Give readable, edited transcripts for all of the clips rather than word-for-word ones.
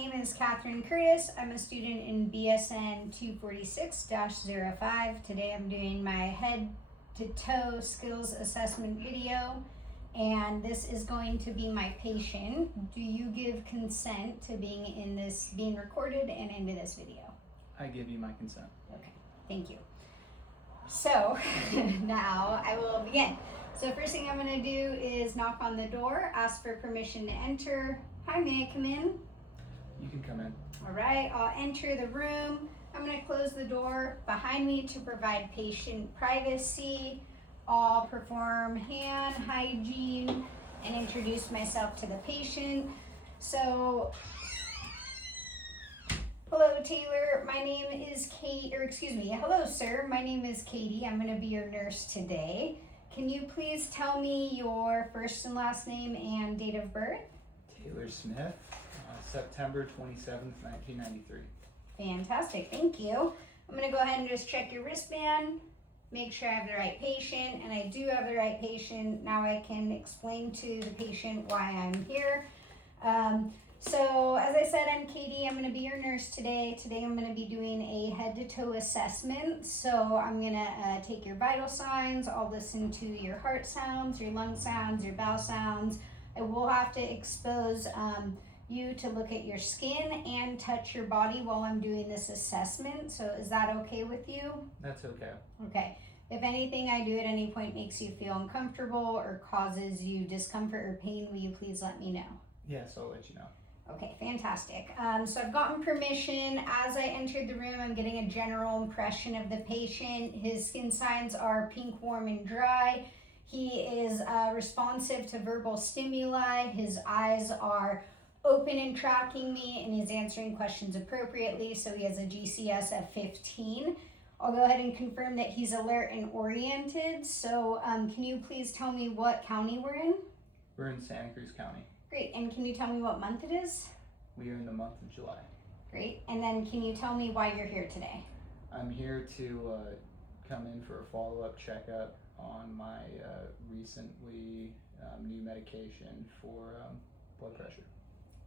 name is Catherine Curtis. I'm a student in BSN 246-05. Today I'm doing my head to toe skills assessment video, and this is going to be my patient. Do you give consent to being recorded and into this video? I give you my consent. Okay, thank you. So now I will begin. So first thing I'm going to do is knock on the door, ask for permission to enter. Hi, may I come in? You can come in. All right, I'll enter the room. I'm going to close the door behind me to provide patient privacy. I'll perform hand hygiene and introduce myself to the patient. So, hello Taylor, my name is hello sir, my name is Katie. I'm going to be your nurse today. Can you please tell me your first and last name and date of birth? Taylor Smith, September 27th, 1993. Fantastic, thank you. I'm going to go ahead and just check your wristband, make sure I have the right patient, and I do have the right patient. Now I can explain to the patient why I'm here. So as I said, I'm Katie. I'm going to be your nurse today. Today I'm going to be doing a head to toe assessment. So I'm going to take your vital signs. I'll listen to your heart sounds, your lung sounds, your bowel sounds. I will have to expose you to look at your skin and touch your body while I'm doing this assessment. So is that okay with you? That's okay. Okay. If anything I do at any point makes you feel uncomfortable or causes you discomfort or pain, will you please let me know? Yes, I'll let you know. Okay, fantastic. So I've gotten permission. As I entered the room, I'm getting a general impression of the patient. His skin signs are pink, warm, and dry. He is responsive to verbal stimuli. His eyes are open and tracking me, and he's answering questions appropriately. So he has a GCS of 15. I'll go ahead and confirm that he's alert and oriented. So can you please tell me what county we're in? We're in Santa Cruz County. Great, and can you tell me what month it is? We are in the month of July. Great, and then can you tell me why you're here today? I'm here to come in for a follow-up checkup on my recently new medication for blood pressure.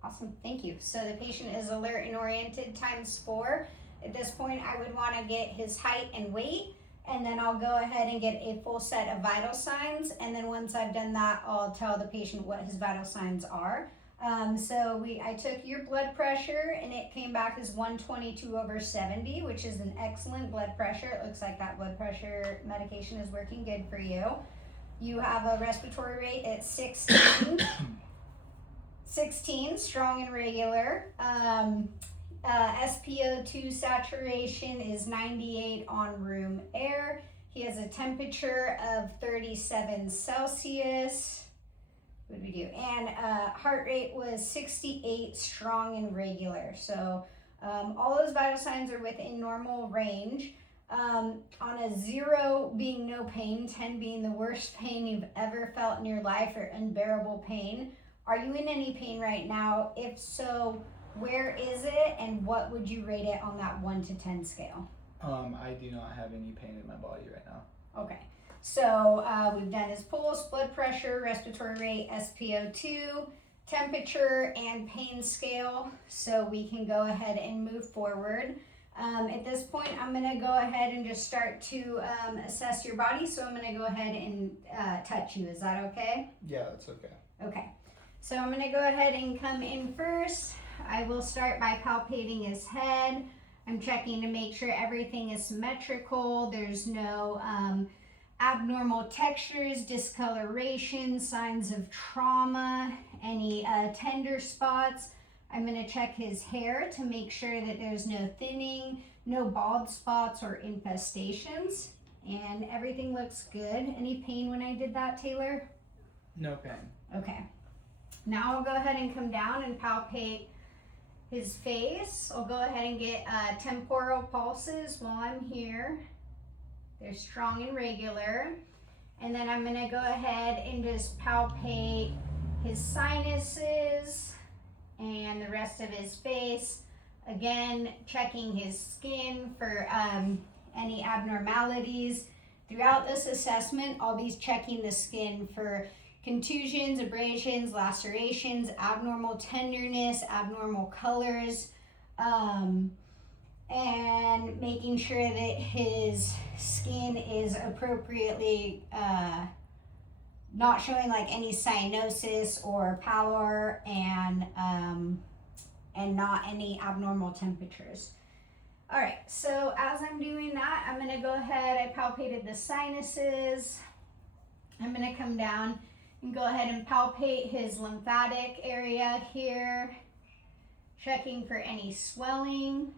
Awesome, thank you. So the patient is alert and oriented ×4. At this point, I would want to get his height and weight, and then I'll go ahead and get a full set of vital signs, and then once I've done that, I'll tell the patient what his vital signs are. I took your blood pressure, and it came back as 122/70, which is an excellent blood pressure. It looks like that blood pressure medication is working good for you. You have a respiratory rate at 16, 16, strong and regular. SpO2 saturation is 98 on room air. He has a temperature of 37 Celsius. What did we do? And heart rate was 68, strong and regular. So all those vital signs are within normal range. On a 0 being no pain, 10 being the worst pain you've ever felt in your life or unbearable pain, are you in any pain right now? If so, where is it, and what would you rate it on that 1 to 10 scale? I do not have any pain in my body right now. Okay, so we've done his pulse, blood pressure, respiratory rate, SpO2, temperature, and pain scale. So we can go ahead and move forward. At this point, I'm going to go ahead and just start to assess your body. So I'm going to go ahead and touch you. Is that okay? Yeah, that's okay. Okay, so I'm going to go ahead and come in first. I will start by palpating his head. I'm checking to make sure everything is symmetrical. There's no abnormal textures, discoloration, signs of trauma, any tender spots. I'm going to check his hair to make sure that there's no thinning, no bald spots or infestations, and everything looks good. Any pain when I did that, Taylor? No pain. Okay. Now I'll go ahead and come down and palpate his face. I'll go ahead and get temporal pulses while I'm here. They're strong and regular. And then I'm going to go ahead and just palpate his sinuses and the rest of his face. Again, checking his skin for any abnormalities. Throughout this assessment, I'll be checking the skin for contusions, abrasions, lacerations, abnormal tenderness, abnormal colors, and making sure that his skin is appropriately not showing like any cyanosis or pallor, and not any abnormal temperatures. All right, so as I'm doing that, I'm gonna go ahead, I palpated the sinuses. I'm gonna come down and go ahead and palpate his lymphatic area here, checking for any swelling.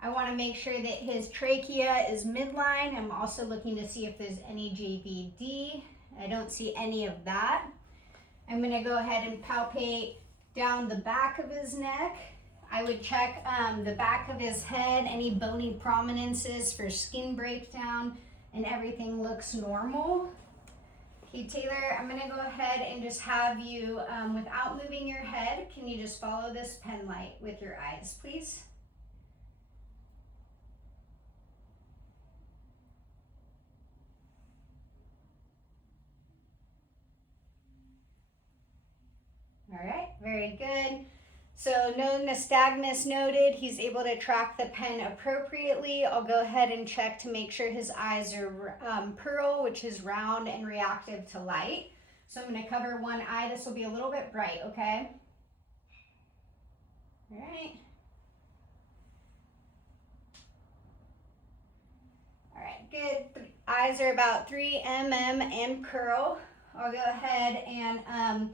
I wanna make sure that his trachea is midline. I'm also looking to see if there's any JVD. I don't see any of that. I'm gonna go ahead and palpate down the back of his neck. I would check the back of his head, any bony prominences for skin breakdown, and everything looks normal. Okay, Taylor, I'm gonna go ahead and just have you, without moving your head, can you just follow this pen light with your eyes, please? All right, very good. So no nystagmus noted. He's able to track the pen appropriately. I'll go ahead and check to make sure his eyes are pearl, which is round and reactive to light. So I'm going to cover one eye. This will be a little bit bright, okay? All right. All right, good. Eyes are about 3 mm and pearl. I'll go ahead and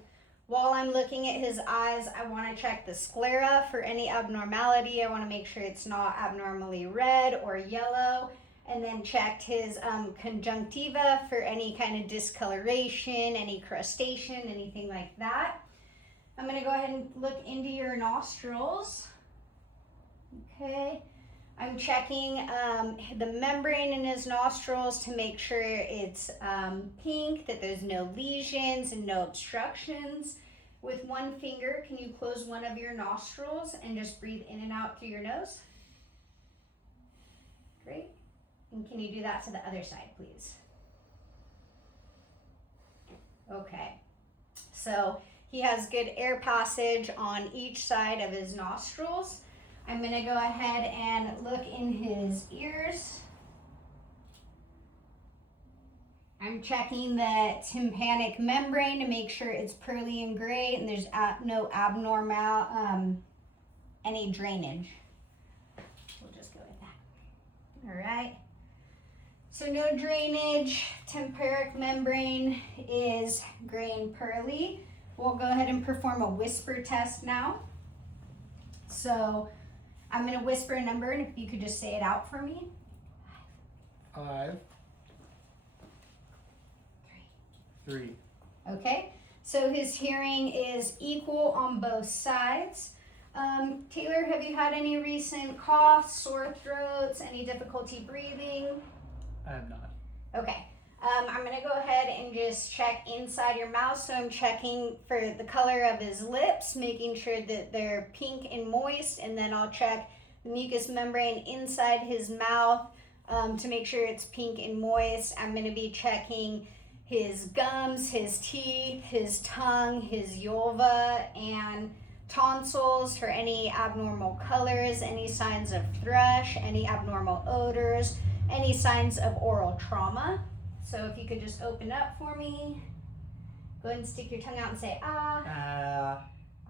while I'm looking at his eyes, I want to check the sclera for any abnormality. I want to make sure it's not abnormally red or yellow, and then check his conjunctiva for any kind of discoloration, any crustation, anything like that. I'm going to go ahead and look into your nostrils. Okay. I'm checking the membrane in his nostrils to make sure it's pink, that there's no lesions and no obstructions. With one finger, can you close one of your nostrils and just breathe in and out through your nose? Great. And can you do that to the other side, please? Okay. So he has good air passage on each side of his nostrils. I'm going to go ahead and look in his ears. I'm checking the tympanic membrane to make sure it's pearly and gray and there's no abnormal, any drainage. We'll just go with that. All right. So no drainage, tympanic membrane is gray and pearly. We'll go ahead and perform a whisper test now. So I'm going to whisper a number, and if you could just say it out for me. 5, 3. Okay, so his hearing is equal on both sides. Taylor, have you had any recent coughs, sore throats, any difficulty breathing? I have not. Okay, I'm going to go ahead and just check inside your mouth. So I'm checking for the color of his lips, making sure that they're pink and moist, and then I'll check the mucous membrane inside his mouth to make sure it's pink and moist. I'm going to be checking his gums, his teeth, his tongue, his vulva, and tonsils for any abnormal colors, any signs of thrush, any abnormal odors, any signs of oral trauma. So if you could just open up for me. Go ahead and stick your tongue out and say, ah.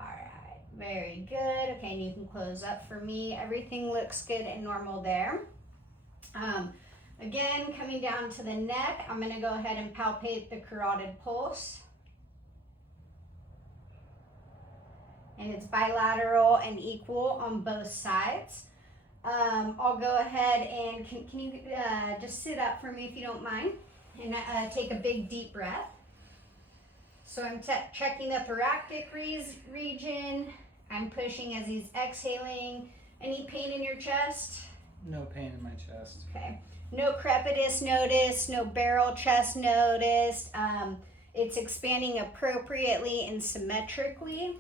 All right, very good. Okay, and you can close up for me. Everything looks good and normal there. Again, coming down to the neck, I'm going to go ahead and palpate the carotid pulse. And it's bilateral and equal on both sides. I'll go ahead and, can you just sit up for me if you don't mind? And take a big deep breath. So I'm checking the thoracic region. I'm pushing as he's exhaling. Any pain in your chest? No pain in my chest. Okay. No crepitus noticed, no barrel chest noticed. It's expanding appropriately and symmetrically.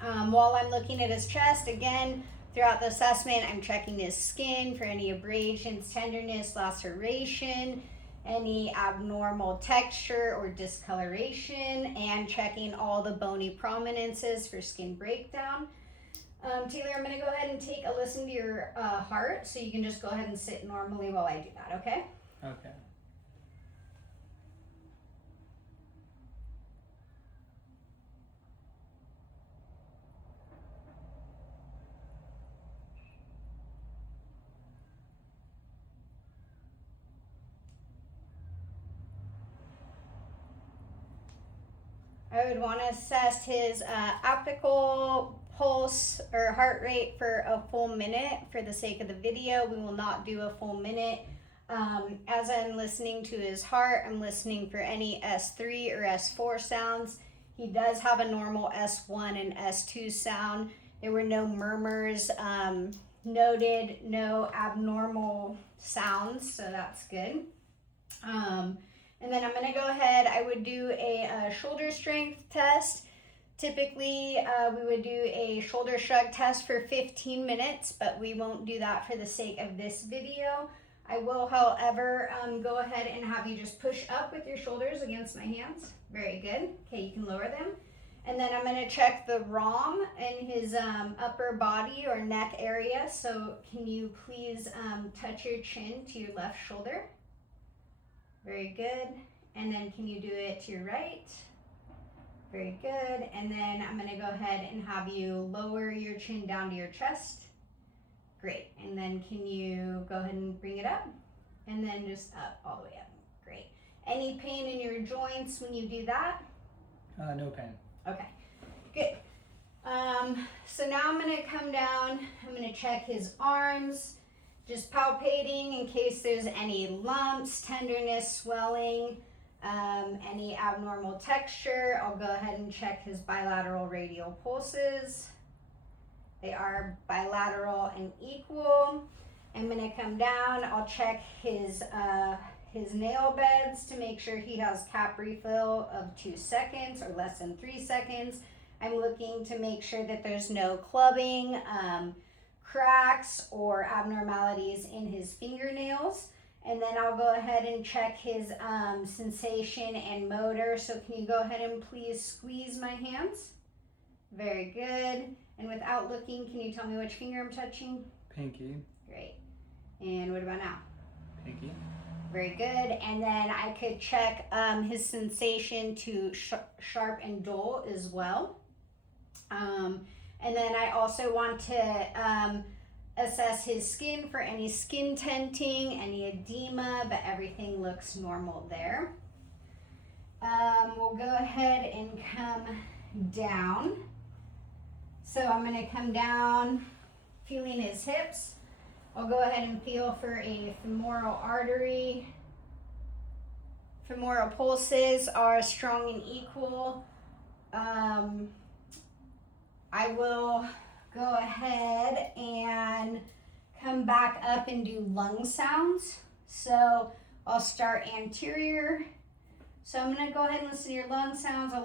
While I'm looking at his chest, again, throughout the assessment, I'm checking his skin for any abrasions, tenderness, laceration, any abnormal texture or discoloration, and checking all the bony prominences for skin breakdown. Taylor, I'm going to go ahead and take a listen to your heart, so you can just go ahead and sit normally while I do that, okay? Okay. I would want to assess his optical pulse or heart rate for a full minute. For the sake of the video, we will not do a full minute. As I'm listening to his heart, I'm listening for any S3 or S4 sounds. He does have a normal S1 and S2 sound. There were no murmurs noted, no abnormal sounds, so that's good. And then I'm going to go ahead, I would do a shoulder strength test. Typically, we would do a shoulder shrug test for 15 minutes, but we won't do that for the sake of this video. I will, however, go ahead and have you just push up with your shoulders against my hands. Very good. Okay, you can lower them. And then I'm going to check the ROM in his upper body or neck area. So can you please touch your chin to your left shoulder? Very good. And then can you do it to your right? Very good. And then I'm going to go ahead and have you lower your chin down to your chest. Great. And then can you go ahead and bring it up? And then just up, all the way up. Great. Any pain in your joints when you do that? No pain. Okay, good. So now I'm going to come down. I'm going to check his arms. Just palpating in case there's any lumps, tenderness, swelling, any abnormal texture. I'll go ahead and check his bilateral radial pulses. They are bilateral and equal. I'm going to come down. I'll check his nail beds to make sure he has cap refill of 2 seconds or less than 3 seconds. I'm looking to make sure that there's no clubbing, cracks, or abnormalities in his fingernails. And then I'll go ahead and check his sensation and motor. So can you go ahead and please squeeze my hands? Very good. And without looking, can you tell me which finger I'm touching? Pinky. Great. And what about now? Pinky. Very good. And then I could check his sensation to sharp and dull as well. And then I also want to assess his skin for any skin tenting, any edema, but everything looks normal there. We'll go ahead and come down. So I'm going to come down feeling his hips. I'll go ahead and feel for a femoral artery. Femoral pulses are strong and equal. I will go ahead and come back up and do lung sounds. So I'll start anterior. So I'm going to go ahead and listen to your lung sounds. I'll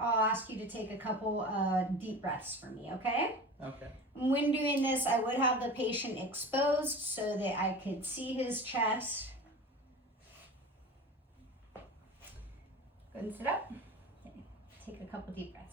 ask you to take a couple deep breaths for me, okay? Okay. When doing this, I would have the patient exposed so that I could see his chest. Go ahead and sit up. Okay. Take a couple deep breaths.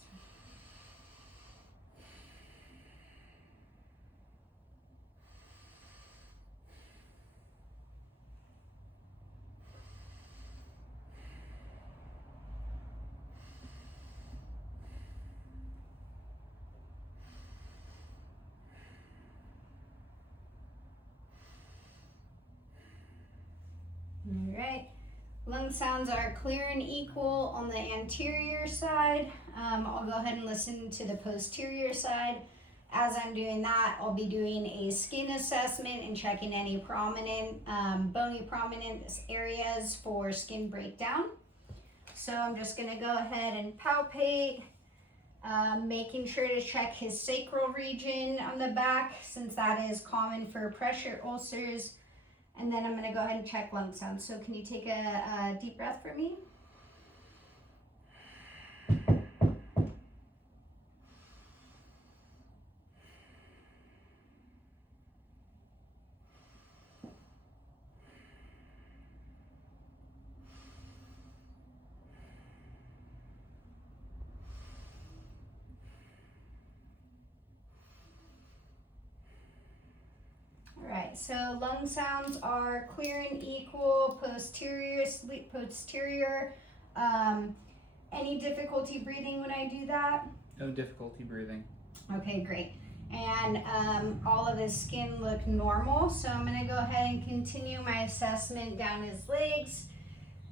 All right, lung sounds are clear and equal on the anterior side. I'll go ahead and listen to the posterior side. As I'm doing that, I'll be doing a skin assessment and checking any prominent, bony prominent areas for skin breakdown. So I'm just gonna go ahead and palpate, making sure to check his sacral region on the back since that is common for pressure ulcers. And then I'm going to go ahead and check lung sounds. So can you take a deep breath for me? right, so lung sounds are clear and equal, posterior, sleep posterior. Any difficulty breathing when I do that? No difficulty breathing. Okay, great. And all of his skin look normal, so I'm gonna go ahead and continue my assessment down his legs.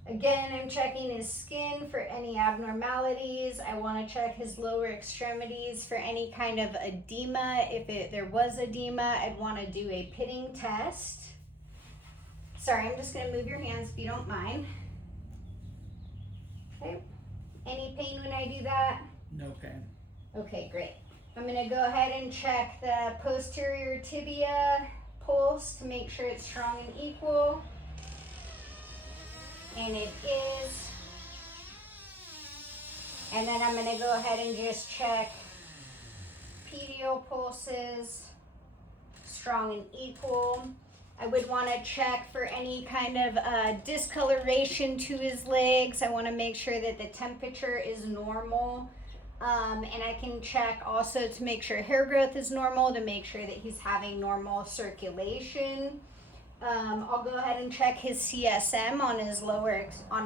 Again, I'm checking his skin for any abnormalities. I want to check his lower extremities for any kind of edema. If there was edema, I'd want to do a pitting test. Sorry, I'm just going to move your hands if you don't mind. Okay. Any pain when I do that? No pain. Okay, great. I'm going to go ahead and check the posterior tibia pulse to make sure it's strong and equal. And it is. And then I'm going to go ahead and just check PDO pulses, strong and equal. I would want to check for any kind of discoloration to his legs. I want to make sure that the temperature is normal. And I can check also to make sure hair growth is normal, to make sure that he's having normal circulation. I'll go ahead and check his CSM on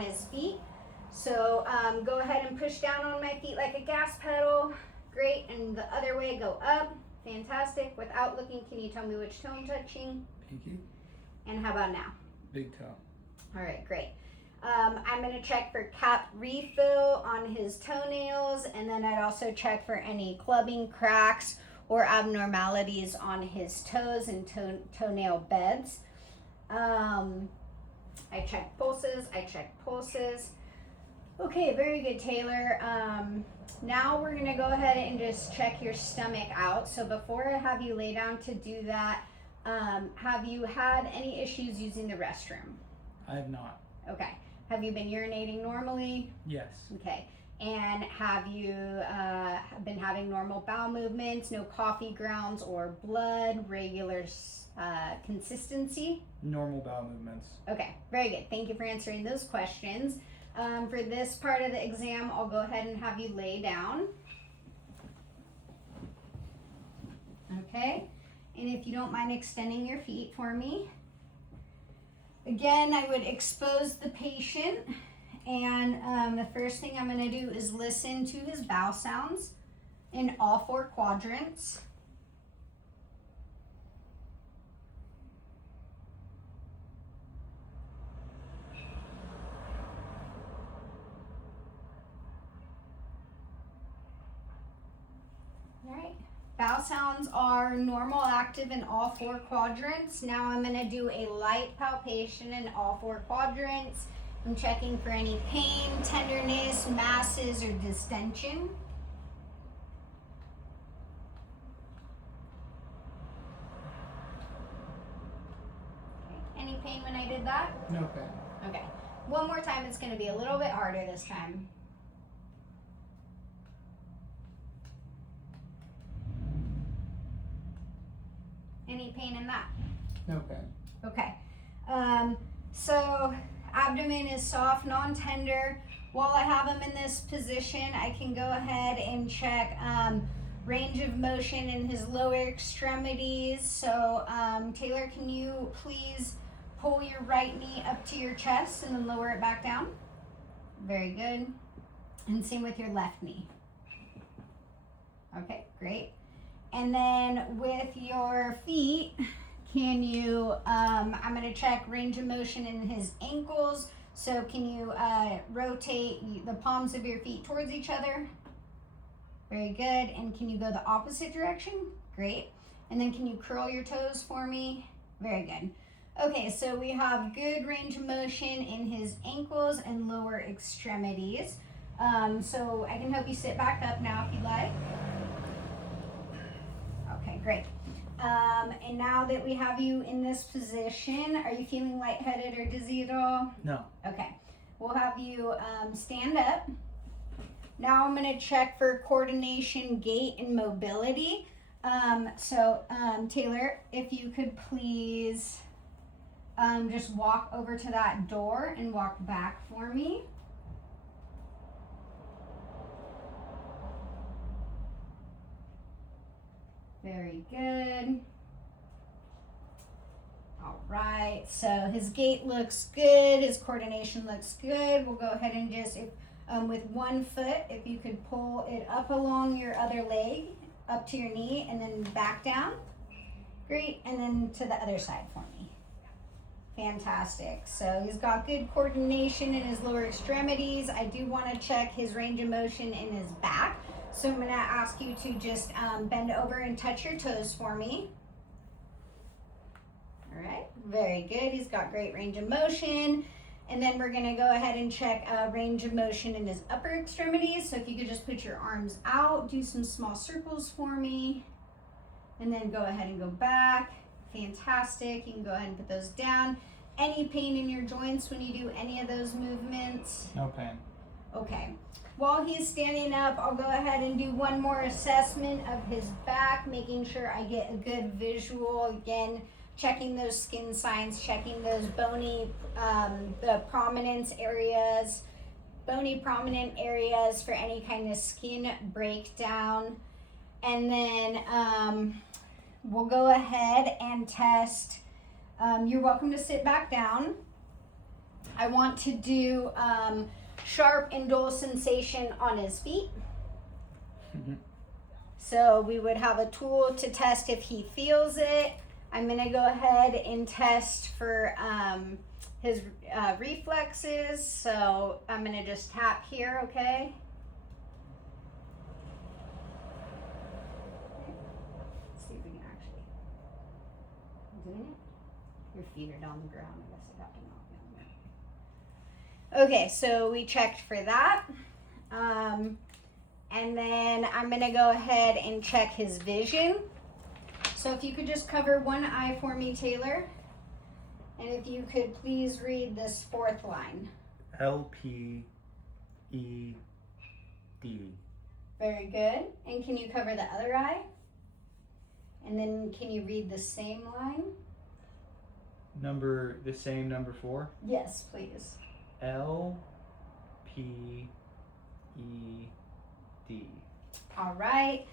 his feet. So go ahead and push down on my feet like a gas pedal. Great. And the other way, go up. Fantastic. Without looking, can you tell me which toe I'm touching? Pinky. And how about now? Big toe. All right, great. I'm going to check for cap refill on his toenails, and then I'd also check for any clubbing, cracks, or abnormalities on his toes and toenail beds. I check pulses. Okay, very good, Taylor. Now we're going to go ahead and just check your stomach out. So before I have you lay down to do that, have you had any issues using the restroom? I have not. Okay. Have you been urinating normally? Yes. Okay. And have you been having normal bowel movements, no coffee grounds or blood, regular consistency? Normal bowel movements. Okay, very good. Thank you for answering those questions. For this part of the exam, I'll go ahead and have you lay down. Okay. And if you don't mind extending your feet for me. Again, I would expose the patient, and the first thing I'm going to do is listen to his bowel sounds in all 4 quadrants. All right. Bowel sounds are normal, active in all 4 quadrants. Now I'm going to do a light palpation in all 4 quadrants. I'm checking for any pain, tenderness, masses, or distension. Okay. Any pain when I did that? No pain. Okay. One more time, it's going to be a little bit harder this time. Any pain in that? No pain. Okay. So abdomen is soft, non-tender. While I have him in this position, I can go ahead and check range of motion in his lower extremities. So Taylor, can you please pull your right knee up to your chest and then lower it back down? Very good. And same with your left knee. Okay, great. And then with your feet, can you, I'm going to check range of motion in his ankles. So can you rotate the palms of your feet towards each other? Very good. And can you go the opposite direction? Great. And then can you curl your toes for me? Very good. Okay, so we have good range of motion in his ankles and lower extremities. So I can help you sit back up now if you'd like. Okay, great. And now that we have you in this position, are you feeling lightheaded or dizzy at all? No. Okay. We'll have you stand up. Now I'm going to check for coordination, gait, and mobility. Taylor, if you could please just walk over to that door and walk back for me. Very good. right, so his gait looks good, his coordination looks good. We'll go ahead and just, with one foot, if you could pull it up along your other leg, up to your knee, and then back down. Great, and then to the other side for me. Fantastic. So he's got good coordination in his lower extremities. I do want to check his range of motion in his back. So I'm going to ask you to just bend over and touch your toes for me. All right, very good. He's got great range of motion. And then we're going to go ahead and check range of motion in his upper extremities. So if you could just put your arms out, do some small circles for me, and then go ahead and go back. Fantastic. You can go ahead and put those down. Any pain in your joints when you do any of those movements? No pain. Okay. While he's standing up, I'll go ahead and do one more assessment of his back, making sure I get a good visual. Again, checking those skin signs, checking those bony, the prominence areas, bony prominent areas for any kind of skin breakdown. And then we'll go ahead and test. You're welcome to sit back down. I want to do sharp and dull sensation on his feet. So we would have a tool to test if he feels it. I'm going to go ahead and test for his reflexes. So I'm going to just tap here, okay? Let's see if we can actually doing it. Your feet are down the ground. I guess I have to knock down there. Okay, so we checked for that. And then I'm going to go ahead and check his vision. So if you could just cover one eye for me, Taylor. And if you could please read this fourth line. LPED. Very good. And can you cover the other eye? And then can you read the same line? The same number 4? Yes, please. LPED. All right.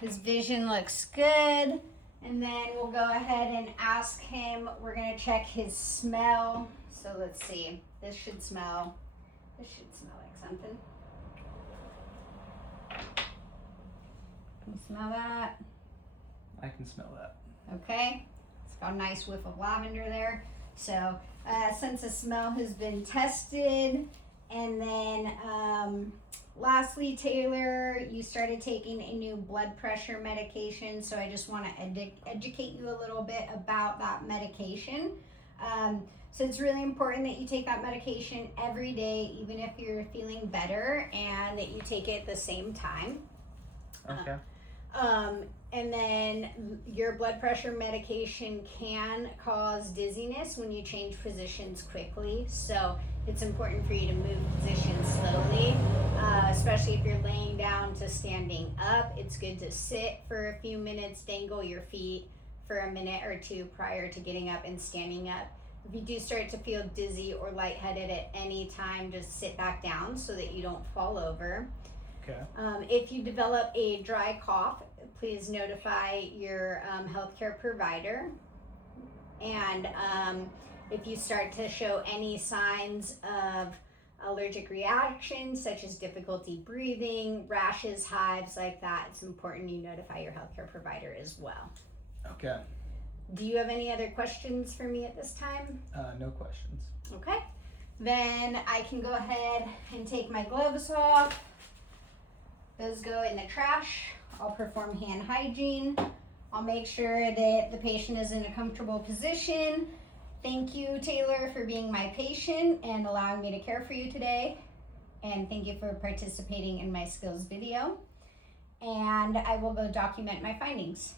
His vision looks good. And then we'll go ahead and ask him, we're going to check his smell. So let's see. This should smell like something. Can you smell that? I can smell that. Okay. It's got a nice whiff of lavender there. So sense of smell has been tested. And then lastly, Taylor, you started taking a new blood pressure medication. So I just want to educate you a little bit about that medication. So it's really important that you take that medication every day, even if you're feeling better, and that you take it at the same time. Okay. And then your blood pressure medication can cause dizziness when you change positions quickly. So it's important for you to move positions slowly, especially if you're laying down to standing up. It's good to sit for a few minutes, dangle your feet for a minute or two prior to getting up and standing up. If you do start to feel dizzy or lightheaded at any time, just sit back down so that you don't fall over. Okay. If you develop a dry cough, please notify your healthcare provider. And if you start to show any signs of allergic reactions, such as difficulty breathing, rashes, hives, like that, it's important you notify your healthcare provider as well. Okay. Do you have any other questions for me at this time? No questions. Okay. Then I can go ahead and take my gloves off. Those go in the trash. I'll perform hand hygiene. I'll make sure that the patient is in a comfortable position. Thank you, Taylor, for being my patient and allowing me to care for you today. And thank you for participating in my skills video. And I will go document my findings.